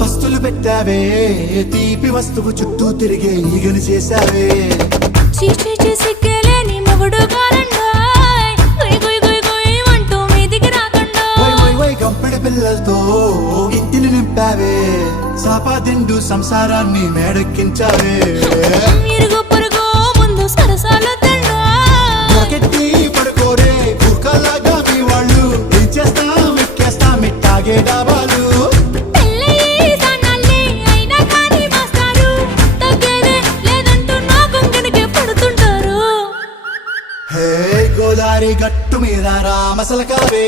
పస్తులు పెట్టావే తీపి వస్తువు చుట్టూ తిరిగే ఈగని చేసావే సిగ్గలేని మొగుడు అంటూ మీదికి రాకుండా గంపెడి పిల్లలతో ఇంటిని నింపావే సాపాదిండు సంసారాన్ని మేడెక్కించావే ఇరుగు పొరుగు ముందు సరసాల కెట్టి పడుకోరే కుక్కలాగా మీ వాళ్ళు ఏం చేస్తాం ఎక్కేస్తాం ఇట్టాగే డాబాలు గోదారి గట్టు మీద రామసలకావే